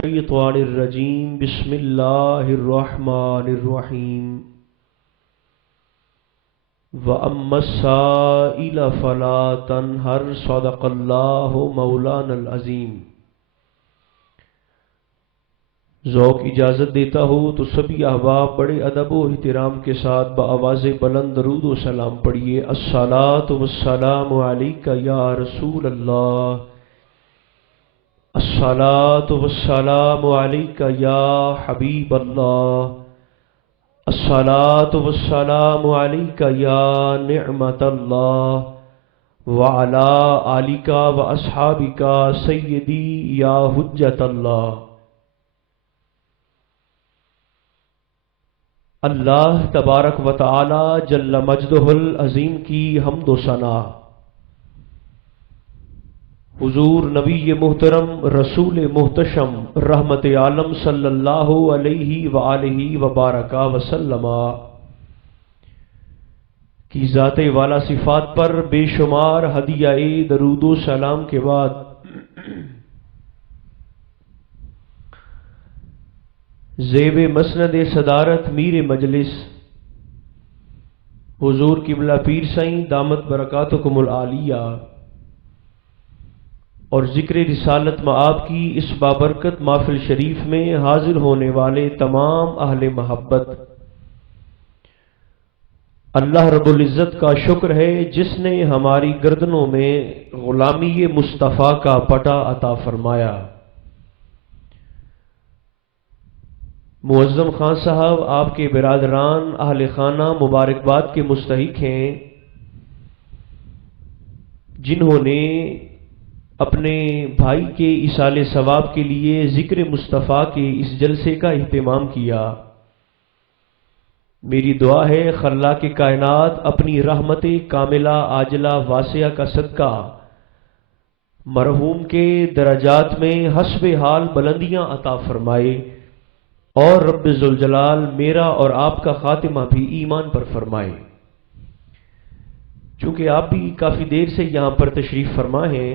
الشیطان الرجیم بسم اللہ الرحمن الرحیم وَأَمَّا السَّائِلَ فَلَا تَنْهَرْ صدق اللہ مولانا العظیم۔ ذوق اجازت دیتا ہوں تو سبھی احباب بڑے ادب و احترام کے ساتھ بآواز بلند درود و سلام پڑھیے۔ الصلاۃ والسلام علیک یا رسول اللہ، الصلاۃ والسلام علیک یا حبیب اللہ، الصلاۃ والسلام علیک یا نعمت اللہ، وعلی آلک و اصحابک سیدی یا حجت اللہ۔ اللہ تبارک و تعالی جل مجدہ العظیم کی حمد و ثنا حضور نبی محترم رسول محتشم رحمت عالم صلی اللہ علیہ وآلہ وبارک وسلم کی ذات والا صفات پر بے شمار ہدیہ درود و سلام کے بعد زیب مسند صدارت میر مجلس حضور قبلہ پیر سائیں دامت برکاتکم العالیہ اور ذکر رسالت مآب کی اس بابرکت محفل شریف میں حاضر ہونے والے تمام اہل محبت، اللہ رب العزت کا شکر ہے جس نے ہماری گردنوں میں غلامی مصطفیٰ کا پٹا عطا فرمایا۔ معظم خان صاحب آپ کے برادران اہل خانہ مبارکباد کے مستحق ہیں، جنہوں نے اپنے بھائی کے ایصال ثواب کے لیے ذکر مصطفیٰ کے اس جلسے کا اہتمام کیا۔ میری دعا ہے خلاق کائنات اپنی رحمت کاملہ عاجلہ واسعہ کا صدقہ مرحوم کے درجات میں حسب حال بلندیاں عطا فرمائے، اور رب ذوالجلال میرا اور آپ کا خاتمہ بھی ایمان پر فرمائے۔ چونکہ آپ بھی کافی دیر سے یہاں پر تشریف فرما ہیں،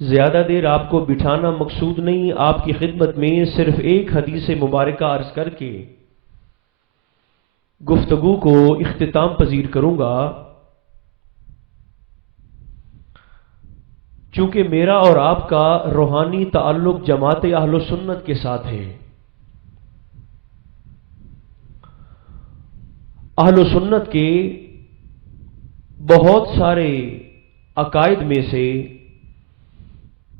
زیادہ دیر آپ کو بٹھانا مقصود نہیں، آپ کی خدمت میں صرف ایک حدیث مبارکہ عرض کر کے گفتگو کو اختتام پذیر کروں گا۔ چونکہ میرا اور آپ کا روحانی تعلق جماعت اہل سنت کے ساتھ ہے، اہل سنت کے بہت سارے عقائد میں سے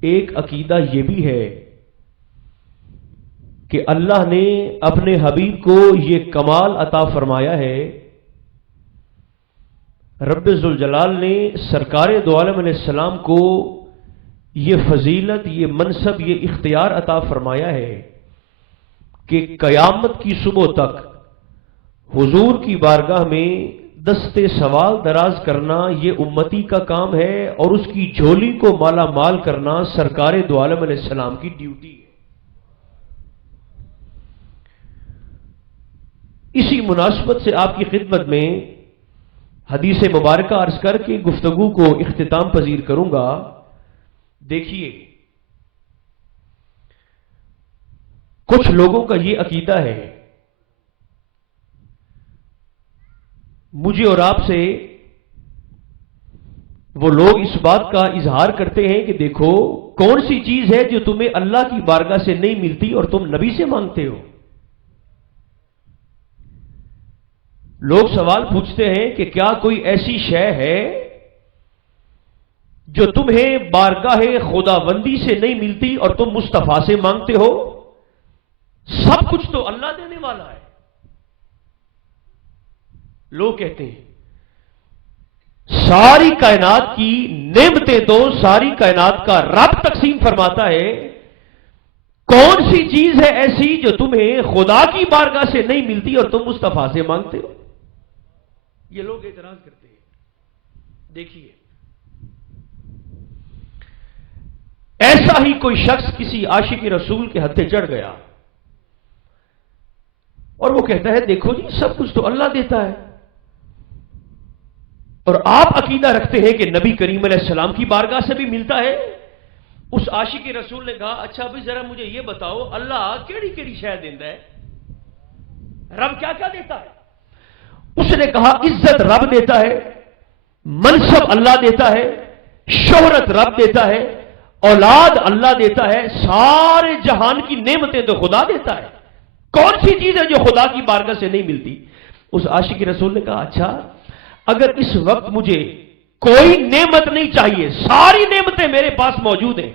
ایک عقیدہ یہ بھی ہے کہ اللہ نے اپنے حبیب کو یہ کمال عطا فرمایا ہے، رب ذوالجلال نے سرکار دو عالم علیہ السلام کو یہ فضیلت، یہ منصب، یہ اختیار عطا فرمایا ہے کہ قیامت کی صبح تک حضور کی بارگاہ میں دست سوال دراز کرنا یہ امتی کا کام ہے، اور اس کی جھولی کو مالا مال کرنا سرکار دو عالم علیہ السلام کی ڈیوٹی ہے۔ اسی مناسبت سے آپ کی خدمت میں حدیث مبارکہ عرض کر کے گفتگو کو اختتام پذیر کروں گا۔ دیکھیے، کچھ لوگوں کا یہ عقیدہ ہے، مجھے اور آپ سے وہ لوگ اس بات کا اظہار کرتے ہیں کہ دیکھو کون سی چیز ہے جو تمہیں اللہ کی بارگاہ سے نہیں ملتی اور تم نبی سے مانگتے ہو۔ لوگ سوال پوچھتے ہیں کہ کیا کوئی ایسی شے ہے جو تمہیں بارگاہ خداوندی سے نہیں ملتی اور تم مصطفیٰ سے مانگتے ہو؟ سب کچھ تو اللہ دینے والا ہے۔ لوگ کہتے ہیں ساری کائنات کی نعمتیں تو ساری کائنات کا رب تقسیم فرماتا ہے، کون سی چیز ہے ایسی جو تمہیں خدا کی بارگاہ سے نہیں ملتی اور تم مصطفیٰ سے مانگتے ہو؟ یہ لوگ اعتراض کرتے ہیں۔ دیکھیے، ایسا ہی کوئی شخص کسی عاشق رسول کے ہتھے چڑھ گیا اور وہ کہتا ہے دیکھو جی سب کچھ تو اللہ دیتا ہے، اور آپ عقیدہ رکھتے ہیں کہ نبی کریم علیہ السلام کی بارگاہ سے بھی ملتا ہے، اس عاشق رسول نے کہا اچھا بھائی ذرا مجھے یہ بتاؤ اللہ کیڑی کیڑی شے دیندا ہے؟ رب کیا کیا دیتا ہے؟ اس نے کہا عزت رب دیتا ہے، منصب اللہ دیتا ہے، شہرت رب دیتا ہے، اولاد اللہ دیتا ہے، سارے جہان کی نعمتیں تو خدا دیتا ہے، کون سی چیز ہے جو خدا کی بارگاہ سے نہیں ملتی؟ اس عاشق رسول نے کہا اچھا اگر اس وقت مجھے کوئی نعمت نہیں چاہیے، ساری نعمتیں میرے پاس موجود ہیں،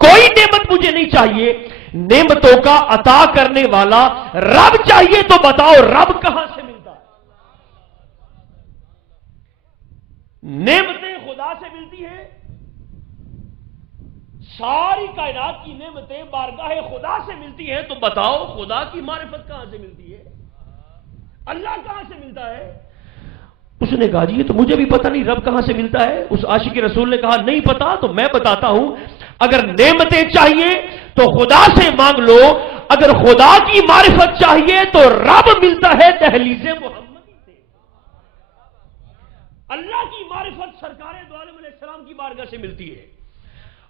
کوئی نعمت مجھے نہیں چاہیے، نعمتوں کا عطا کرنے والا رب چاہیے، تو بتاؤ رب کہاں سے ملتا ہے؟ نعمتیں خدا سے ملتی ہیں، ساری کائنات کی نعمتیں بارگاہ خدا سے ملتی ہیں، تو بتاؤ خدا کی معرفت کہاں سے ملتی ہے؟ اللہ کہاں سے ملتا ہے؟ اس نے کہا جی یہ تو مجھے بھی پتہ نہیں رب کہاں سے ملتا ہے۔ اس عاشق رسول نے کہا نہیں پتا تو میں بتاتا ہوں، اگر نعمتیں چاہیے تو خدا سے مانگ لو، اگر خدا کی معرفت چاہیے تو رب ملتا ہے دہلیز محمدی سے۔ اللہ کی معرفت سرکار دو عالم علیہ السلام کی بارگاہ سے ملتی ہے۔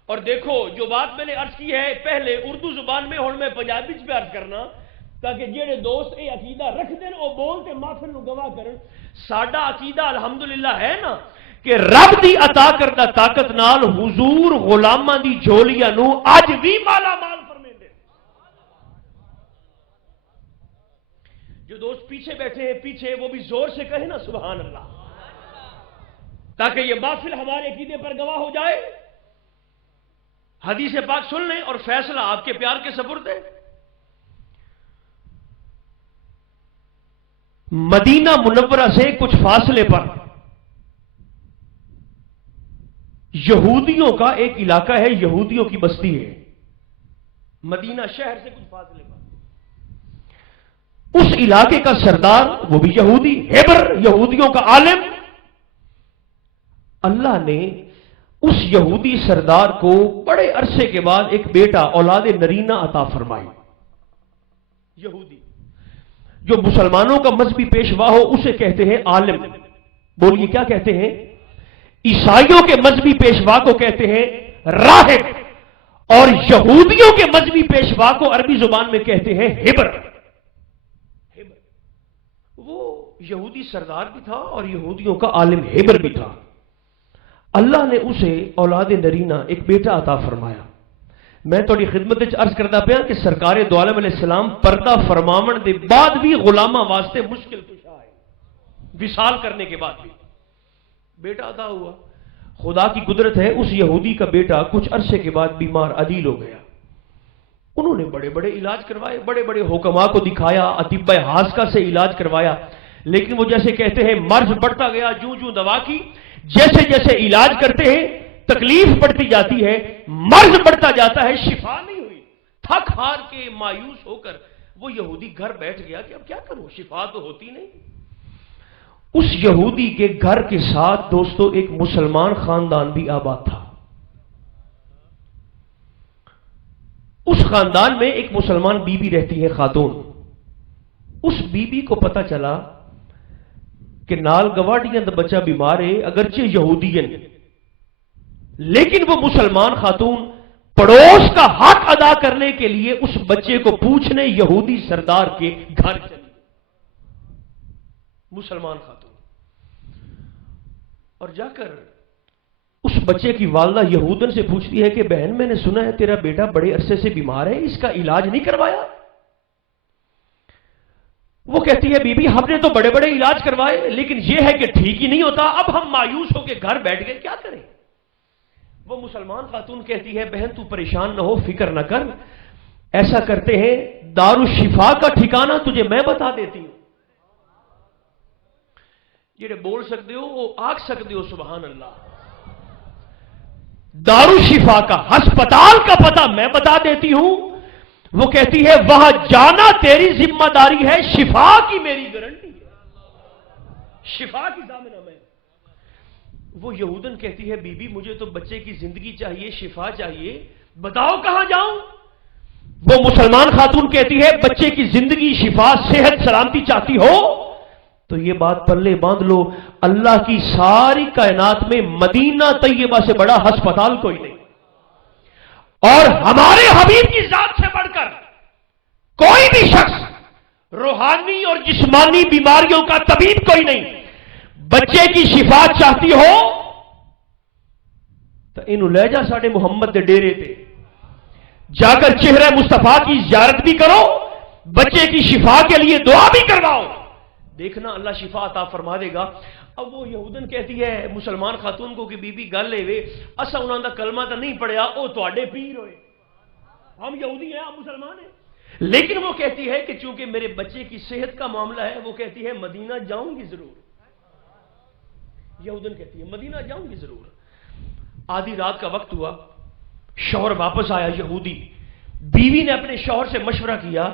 اور دیکھو جو بات میں نے عرض کی ہے پہلے اردو زبان میں، ہن میں پنجابی چ عرض کرنا تاکہ جہے دوست یہ عقیدہ رکھ دین وہ بولتے محفل نو گواہ کرن۔ ساڈا عقیدہ الحمدللہ ہے نا کہ رب دی عطا کردہ طاقت نال حضور غلاماں دی جھولیاں نو اج بھی مالا مال فرمیندے۔ جو دوست پیچھے بیٹھے ہیں پیچھے وہ بھی زور سے کہیں نا سبحان اللہ، تاکہ یہ محفل ہمارے عقیدے پر گواہ ہو جائے۔ حدیث پاک سن لیں اور فیصلہ آپ کے پیار کے سپرد ہے۔ مدینہ منورہ سے کچھ فاصلے پر یہودیوں کا ایک علاقہ ہے، یہودیوں کی بستی ہے، مدینہ شہر سے کچھ فاصلے پر۔ اس علاقے کا سردار وہ بھی یہودی، ہیبر یہودیوں کا عالم، اللہ نے اس یہودی سردار کو بڑے عرصے کے بعد ایک بیٹا اولاد نرینہ عطا فرمائی۔ یہودی جو مسلمانوں کا مذہبی پیشوا ہو اسے کہتے ہیں عالم، بولیے کیا کہتے ہیں؟ عیسائیوں کے مذہبی پیشوا کو کہتے ہیں راہب، اور یہودیوں کے مذہبی پیشوا کو عربی زبان میں کہتے ہیں ہبر۔ وہ یہودی سردار بھی تھا اور یہودیوں کا عالم ہبر بھی تھا۔ اللہ نے اسے اولاد نرینہ ایک بیٹا عطا فرمایا۔ میں تھوڑی خدمت عرض کرتا پیا کہ سرکار دو عالم علیہ السلام پردہ فرماون دے بعد بھی غلاماں واسطے مشکل پیش آئے، وصال کرنے کے بعد بھی بیٹا عطا ہوا۔ خدا کی قدرت ہے اس یہودی کا بیٹا کچھ عرصے کے بعد بیمار عدیل ہو گیا۔ انہوں نے بڑے بڑے علاج کروائے، بڑے بڑے حکماء کو دکھایا، اطباء حاذقہ سے علاج کروایا، لیکن وہ جیسے کہتے ہیں مرض بڑھتا گیا، جوں جوں دوا کی جیسے جیسے علاج کرتے ہیں تکلیف بڑھتی جاتی ہے، مرض بڑھتا جاتا ہے، شفا نہیں ہوئی۔ تھک ہار کے مایوس ہو کر وہ یہودی گھر بیٹھ گیا کہ اب کیا کروں، شفا تو ہوتی نہیں۔ اس یہودی کے گھر کے ساتھ دوستو ایک مسلمان خاندان بھی آباد تھا۔ اس خاندان میں ایک مسلمان بی بی رہتی ہے، خاتون۔ اس بی بی کو پتہ چلا کہ نال گواڈیاں دا بچہ بیمار ہے، اگرچہ یہودین، لیکن وہ مسلمان خاتون پڑوس کا حق ادا کرنے کے لیے اس بچے کو پوچھنے یہودی سردار کے گھر چلی، مسلمان خاتون، اور جا کر اس بچے کی والدہ یہودن سے پوچھتی ہے کہ بہن میں نے سنا ہے تیرا بیٹا بڑے عرصے سے بیمار ہے، اس کا علاج نہیں کروایا؟ وہ کہتی ہے بی بی ہم نے تو بڑے بڑے علاج کروائے لیکن یہ ہے کہ ٹھیک ہی نہیں ہوتا، اب ہم مایوس ہو کے گھر بیٹھ گئے، کیا کریں؟ وہ مسلمان خاتون کہتی ہے بہن تو پریشان نہ ہو، فکر نہ کر، ایسا کرتے ہیں دارالشفا کا ٹھکانہ تجھے میں بتا دیتی ہوں۔ یہ بول سکتے ہو وہ آگ سکتے ہو سبحان اللہ۔ دارالشفا کا ہسپتال کا پتہ میں بتا دیتی ہوں۔ وہ کہتی ہے وہاں جانا تیری ذمہ داری ہے، شفا کی میری گارنٹی ہے، شفا کی ضامنہ میں۔ وہ یہودن کہتی ہے بی بی مجھے تو بچے کی زندگی چاہیے، شفا چاہیے، بتاؤ کہاں جاؤں؟ وہ مسلمان خاتون کہتی ہے بچے کی زندگی، شفا، صحت، سلامتی چاہتی ہو تو یہ بات پلے باندھ لو، اللہ کی ساری کائنات میں مدینہ طیبہ سے بڑا ہسپتال کوئی نہیں، اور ہمارے حبیب کی ذات سے بڑھ کر کوئی بھی شخص روحانی اور جسمانی بیماریوں کا طبیب کوئی نہیں. بچے کی شفا چاہتی ہو تو انہوں لے جا ساڑھے محمد دے ڈیرے تے جا کر چہرہ مصطفیٰ کی زیارت بھی کرو, بچے کی شفا کے لیے دعا بھی کرواؤ, دیکھنا اللہ شفا عطا فرما دے گا. اب وہ یہودن کہتی ہے مسلمان خاتون کو کہ بی بی گل لے وے اسا انہاں دا کلمہ تو نہیں پڑھیا, او تواڈے پیر ہوئے, ہم یہودی ہیں آپ مسلمان ہیں. لیکن وہ کہتی ہے کہ چونکہ میرے بچے کی صحت کا معاملہ ہے, وہ کہتی ہے مدینہ جاؤں گی ضرور. یہودن کہتی ہے مدینہ جاؤں گی ضرور. آدھی رات کا وقت ہوا, شوہر واپس آیا یہودی. بیوی نے اپنے شوہر سے مشورہ کیا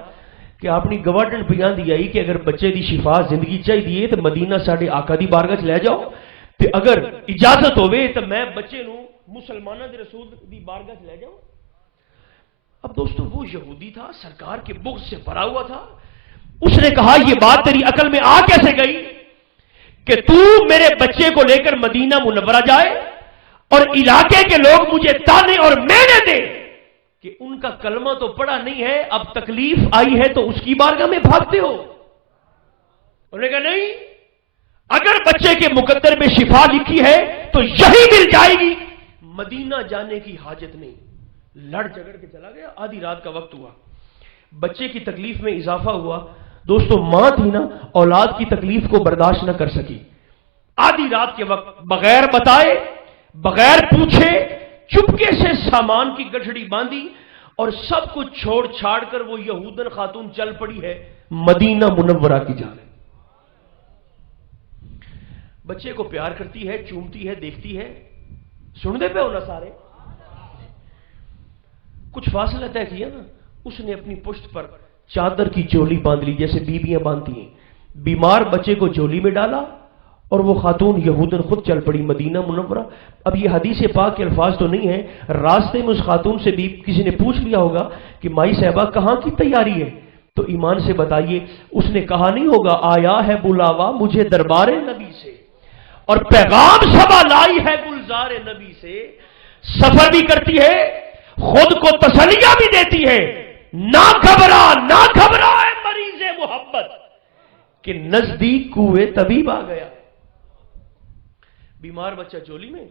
کہ اپنی گورنمنٹ بیان دی آئی کہ اگر بچے دی شفا زندگی چاہیے تو مدینہ ساڑھے آقا دی بارگاہ چ لے جاؤ, تے اگر اجازت ہوئے تو میں بچے نو مسلمانہ دے رسول دی بارگاہ چ لے جاؤں. اب دوستو وہ یہودی تھا, سرکار کے بغض سے بھرا ہوا تھا. اس نے کہا یہ بات تیری عقل میں آ کیسے گئی کہ تو میرے بچے کو لے کر مدینہ منورہ جائے اور علاقے کے لوگ مجھے تانے اور مینے دے کہ ان کا کلمہ تو پڑھا نہیں ہے, اب تکلیف آئی ہے تو اس کی بارگاہ میں بھاگتے ہو. انہوں نے کہا نہیں, اگر بچے کے مقدر میں شفا لکھی ہے تو یہی مل جائے گی, مدینہ جانے کی حاجت نہیں. لڑ جگڑ کے چلا گیا. آدھی رات کا وقت ہوا, بچے کی تکلیف میں اضافہ ہوا. دوستو ماں تھی نا, اولاد کی تکلیف کو برداشت نہ کر سکی. آدھی رات کے وقت بغیر بتائے بغیر پوچھے چپکے سے سامان کی گٹھڑی باندھی اور سب کچھ چھوڑ چھاڑ کر وہ یہودن خاتون چل پڑی ہے مدینہ منورہ کی جانب. بچے کو پیار کرتی ہے, چومتی ہے, دیکھتی ہے. سن دے پہ ہونا سارے, کچھ فاصلہ طے کیا نا, اس نے اپنی پشت پر چادر کی چولی باندھ لی جیسے بیویاں باندھتی ہیں. بیمار بچے کو چولی میں ڈالا اور وہ خاتون یہودن خود چل پڑی مدینہ منورہ. اب یہ حدیث پاک کے الفاظ تو نہیں ہیں, راستے میں اس خاتون سے بھی کسی نے پوچھ لیا ہوگا کہ مائی صاحبہ کہاں کی تیاری ہے, تو ایمان سے بتائیے اس نے کہا نہیں ہوگا آیا ہے بلاوا مجھے دربار نبی سے اور پیغام سبا لائی ہے گلزار نبی سے. سفر بھی کرتی ہے, خود کو تسلیہ بھی دیتی ہے, نہ گھبرا ہے مریض محبت کہ نزدیک کوئے طبیب آ گیا. بیمار بچہ چولی میں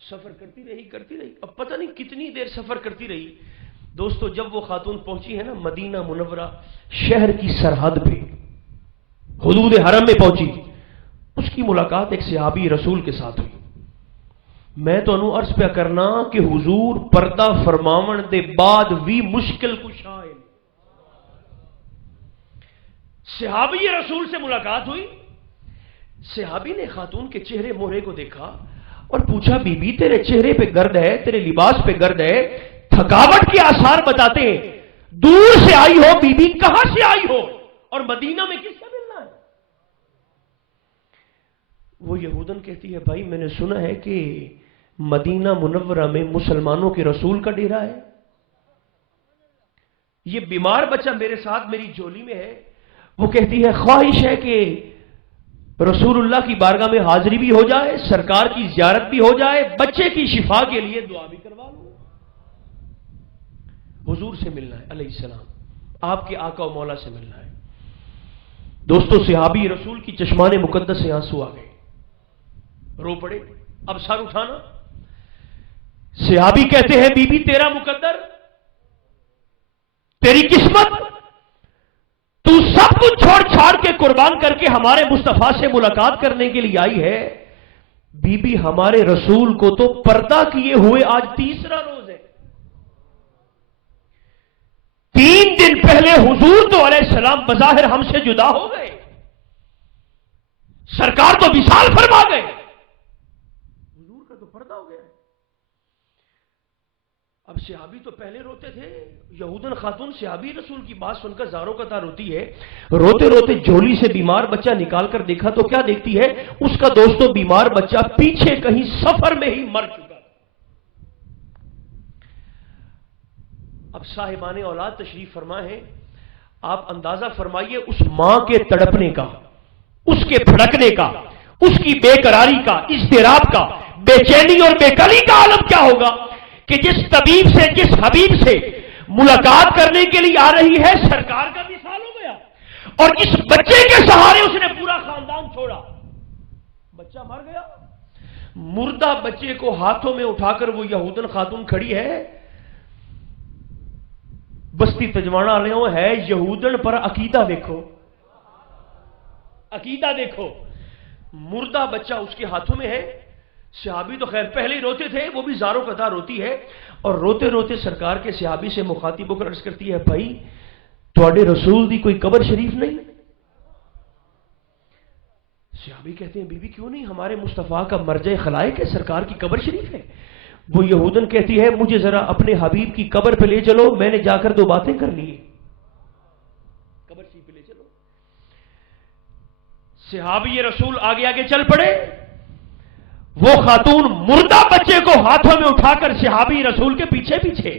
سفر کرتی رہی. اب پتہ نہیں کتنی دیر سفر کرتی رہی. دوستو جب وہ خاتون پہنچی ہے نا مدینہ منورہ شہر کی سرحد پہ, حدود حرم میں پہنچی, اس کی ملاقات ایک صحابی رسول کے ساتھ ہوئی. میں تو انہوں عرض پہ کرنا کہ حضور پردہ فرماون دے بعد بھی مشکل کشا ہے. صحابی رسول سے ملاقات ہوئی. صحابی نے خاتون کے چہرے مہرے کو دیکھا اور پوچھا بی بی تیرے چہرے پہ گرد ہے, تیرے لباس پہ گرد ہے, تھکاوٹ کے آثار بتاتے ہیں, دور سے آئی ہو بی بی, کہاں سے آئی ہو اور مدینہ میں کس سے ملنا ہے؟ وہ یہودن کہتی ہے بھائی میں نے سنا ہے کہ مدینہ منورہ میں مسلمانوں کے رسول کا ڈیرا ہے. یہ بیمار بچہ میرے ساتھ میری جولی میں ہے. وہ کہتی ہے خواہش ہے کہ رسول اللہ کی بارگاہ میں حاضری بھی ہو جائے, سرکار کی زیارت بھی ہو جائے, بچے کی شفا کے لیے دعا بھی کروا لوں. حضور سے ملنا ہے علیہ السلام, آپ کے آقا و مولا سے ملنا ہے. دوستو صحابی رسول کی چشمان مقدس سے آنسو آ گئے, رو پڑے. اب سر اٹھانا. صحابی کہتے ہیں بی بی تیرا مقدر, تیری قسمت, تو سب کچھ چھوڑ چھاڑ کے قربان کر کے ہمارے مصطفیٰ سے ملاقات کرنے کے لیے آئی ہے. بی بی ہمارے رسول کو تو پردہ کیے ہوئے آج تیسرا روز ہے. 3 دن پہلے حضور تو علیہ السلام بظاہر ہم سے جدا ہو گئے, سرکار تو وصال فرما گئے, حضور کا تو پردہ ہو گیا. اب صحابی تو پہلے روتے تھے, یہودن خاتون صحابی رسول کی بات سن کر زاروں کا تار روتی ہے. روتے روتے جھولی سے بیمار بچہ نکال کر دیکھا تو کیا دیکھتی ہے, اس کا دوستو بیمار بچہ پیچھے کہیں سفر میں ہی مر چکا. اب صاحبان اولاد تشریف فرما ہے, آپ اندازہ فرمائیے اس ماں کے تڑپنے کا, اس کے پھڑکنے کا, اس کی بے قراری کا, اضطراب کا, بے چینی اور بے کلی کا عالم کیا ہوگا. کہ جس طبیب سے, جس حبیب سے ملاقات کرنے کے لیے آ رہی ہے, سرکار کا وصال ہو گیا, اور جس بچے کے سہارے اس نے پورا خاندان چھوڑا, بچہ مر گیا. مردہ بچے کو ہاتھوں میں اٹھا کر وہ یہودن خاتون کھڑی ہے, بستی تجوانا والوں ہے یہودن پر عقیدہ دیکھو, عقیدہ دیکھو. مردہ بچہ اس کے ہاتھوں میں ہے. صحابی تو خیر پہلے ہی روتے تھے, وہ بھی زاروں قطار روتی ہے, اور روتے روتے سرکار کے صحابی سے مخاطب ہو کر عرض کرتی ہے, بھائی تواڈے رسول دی کوئی قبر شریف نہیں؟ صحابی کہتے ہیں, بی بی کیوں نہیں, ہمارے مصطفیٰ کا مرجع خلائق ہے, سرکار کی قبر شریف ہے. وہ یہودن کہتی ہے, مجھے ذرا اپنے حبیب کی قبر پہ لے چلو, میں نے جا کر دو باتیں کر لی, قبر شریف پہ لے چلو. صحابی رسول آگے آگے چل پڑے. وہ خاتون مردہ بچے کو ہاتھوں میں اٹھا کر صحابی رسول کے پیچھے پیچھے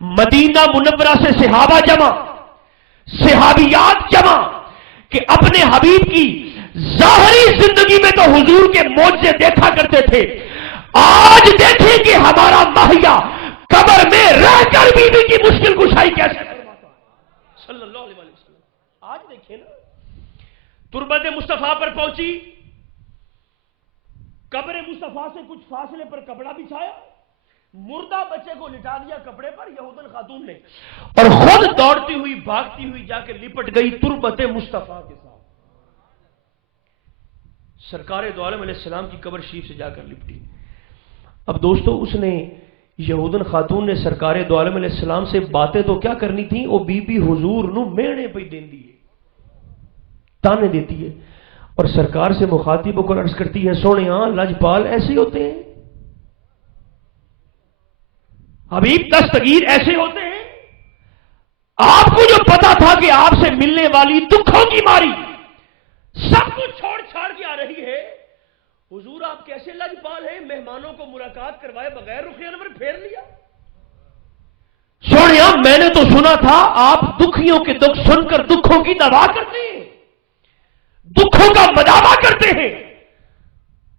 مدینہ منورہ سے صحابہ جمع, صحابیات جمع, کہ اپنے حبیب کی ظاہری زندگی میں تو حضور کے معجزے دیکھا کرتے تھے, آج دیکھیں کہ ہمارا ماہیا قبر میں رہ کر بی بی کی مشکل کشائی کیسے فرماتا ہے صلی اللہ علیہ وسلم. آج دیکھیں نا, تربت مصطفیٰ پر پہنچی, قبر مصطفیٰ سے کچھ فاصلے پر کپڑا بچھایا, مردہ بچے کو لٹا دیا کپڑے پر یہودن خاتون نے, اور خود دوڑتی ہوئی بھاگتی ہوئی جا کے لپٹ گئی تربت مصطفیٰ کے ساتھ. سرکار دو عالم علیہ السلام کی قبر شریف سے جا کر لپٹی. اب دوستو, اس نے یہودن خاتون نے سرکار دو عالم علیہ السلام سے باتیں تو کیا کرنی تھی, وہ بی بی حضور نو مینے پہ دین دی ہے, تانے دیتی ہے, اور سرکار سے مخاطب ہو کر عرض کرتی ہے, سونے ہاں لجپال ایسے ہوتے ہیں, حبیب دستگیر ایسے ہوتے ہیں. آپ کو جو پتا تھا کہ آپ سے ملنے والی دکھوں کی ماری سب کچھ چھوڑ چھاڑ کے آ رہی ہے, حضور آپ کیسے لجپال ہیں, مہمانوں کو ملاقات کروائے بغیر رخ انور پھیر لیا. سونے میں نے تو سنا تھا آپ دکھیوں کے دکھ سن کر دکھوں کی دوا کرتے ہیں, دکھوں کا مداوا کرتے ہیں.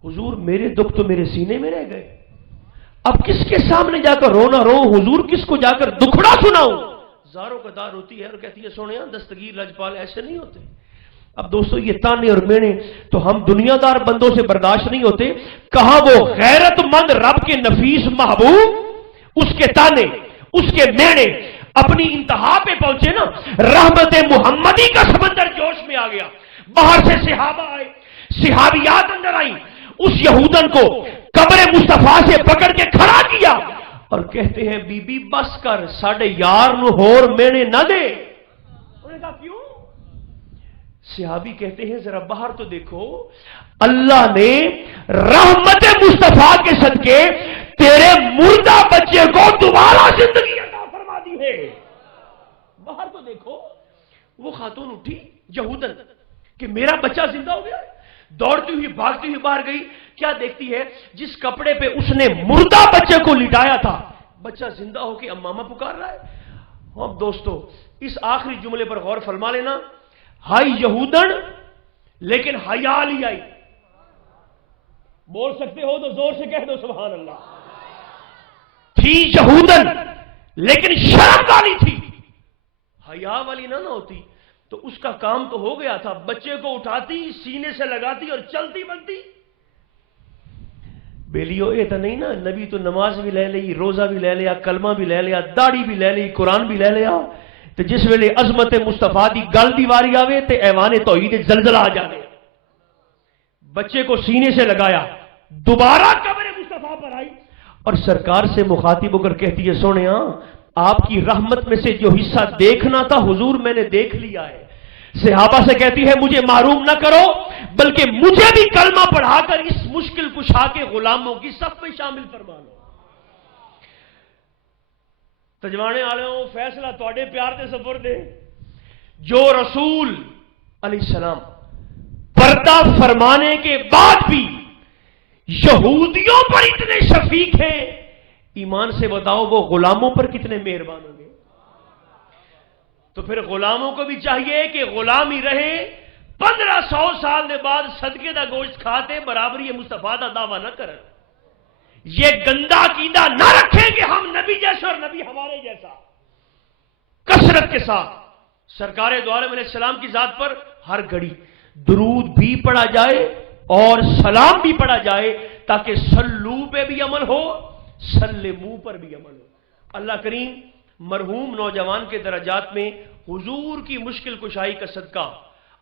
حضور میرے دکھ تو میرے سینے میں رہ گئے, اب کس کے سامنے جا کر رونا رو, حضور کس کو جا کر دکھڑا سناؤں. زاروں کا دار ہوتی ہے اور کہتی ہے, سونے دستگیر لجپال ایسے نہیں ہوتے. اب دوستو یہ تانے اور مینے تو ہم دنیا دار بندوں سے برداشت نہیں ہوتے, کہاں وہ غیرت مند رب کے نفیس محبوب, اس کے تانے اس کے مینے اپنی انتہا پہ پہنچے نا. رحمت محمدی کا سمندر جوش میں آ گیا, باہر سے صحابہ آئے, صحابیات اندر آئیں, اس یہودن کو قبر مصطفیٰ سے پکڑ کے کھڑا کیا اور کہتے ہیں, بی بی بس کر, ساڑھے یار نو ہور مینے نہ دے. انہوں نے کہا کیوں؟ صحابی کہتے ہیں, ذرا باہر تو دیکھو, اللہ نے رحمت مصطفیٰ کے صدقے تیرے مردہ بچے کو دوبارہ زندگی عطا فرما دی ہے, باہر تو دیکھو. وہ خاتون اٹھی یہودن کہ میرا بچہ زندہ ہو گیا, دوڑتی ہوئی بھاگتی ہوئی باہر گئی. کیا دیکھتی ہے, جس کپڑے پہ اس نے مردہ بچے کو لٹایا تھا, بچہ زندہ ہو کے امامہ پکار رہا ہے. اب دوستو اس آخری جملے پر غور فرما لینا, ہائی یہودن لیکن حیا لی آئی. بول سکتے ہو تو زور سے کہہ دو سبحان اللہ. تھی یہودن لیکن شرم والی تھی, حیا والی نہ ہوتی تو اس کا کام تو ہو گیا تھا, بچے کو اٹھاتی, سینے سے لگاتی اور چلتی بنتی. بیلیو یہ تو نہیں نا, نبی تو نماز بھی لے لی, روزہ بھی لے لیا, کلمہ بھی لے لیا, داڑھی بھی لے لی, قرآن بھی لے لیا, تو جس ویلے عظمت مصطفیٰ دی گل دی واری آوے تے ایوان توحید زلزلہ آ جانے. بچے کو سینے سے لگایا, دوبارہ قبر مصطفیٰ پر آئی اور سرکار سے مخاطب ہو کر کہتی ہے, سونے آپ کی رحمت میں سے جو حصہ دیکھنا تھا حضور میں نے دیکھ لیا ہے. صحابہ سے کہتی ہے, مجھے معروم نہ کرو بلکہ مجھے بھی کلمہ پڑھا کر اس مشکل کشا کے غلاموں کی صف میں شامل فرما لو. تجوانے والوں فیصلہ تواڈے پیار دے سپرد ہے. جو رسول علیہ السلام پردہ فرمانے کے بعد بھی یہودیوں پر اتنے شفیق ہیں, ایمان سے بتاؤ وہ غلاموں پر کتنے مہربان ہوں گے. تو پھر غلاموں کو بھی چاہیے کہ غلام ہی رہے, 1500 سال کے بعد صدقے دا گوشت کھاتے برابری مصطفیٰ دا دعویٰ نہ کرن. یہ گندا عقیدہ نہ رکھیں کہ ہم نبی جیسے اور نبی ہمارے جیسا، کثرت کے ساتھ سرکار دو عالم علیہ السلام کی ذات پر ہر گھڑی درود بھی پڑھا جائے اور سلام بھی پڑھا جائے، تاکہ سلو پہ بھی عمل ہو، سلمو پر بھی عمل ہو۔ اللہ کریم مرحوم نوجوان کے درجات میں حضور کی مشکل کشائی کا صدقہ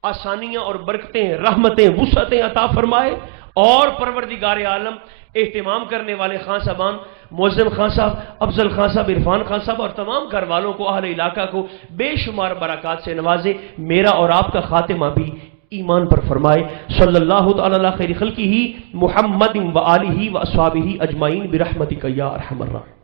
آسانیاں اور برکتیں، رحمتیں، وسعتیں عطا فرمائے، اور پروردگار عالم اہتمام کرنے والے خان صاحبان، معظم خان صاحب، افضل خان صاحب، عرفان خان صاحب اور تمام گھر والوں کو، اہل علاقہ کو بے شمار برکات سے نوازے، میرا اور آپ کا خاتمہ بھی ایمان پر فرمائے۔ صلی اللہ تعالی علی خیر خلقہ محمد و آلہ و اصحابہ اجمعین برحمتک یا ارحم الراحمین۔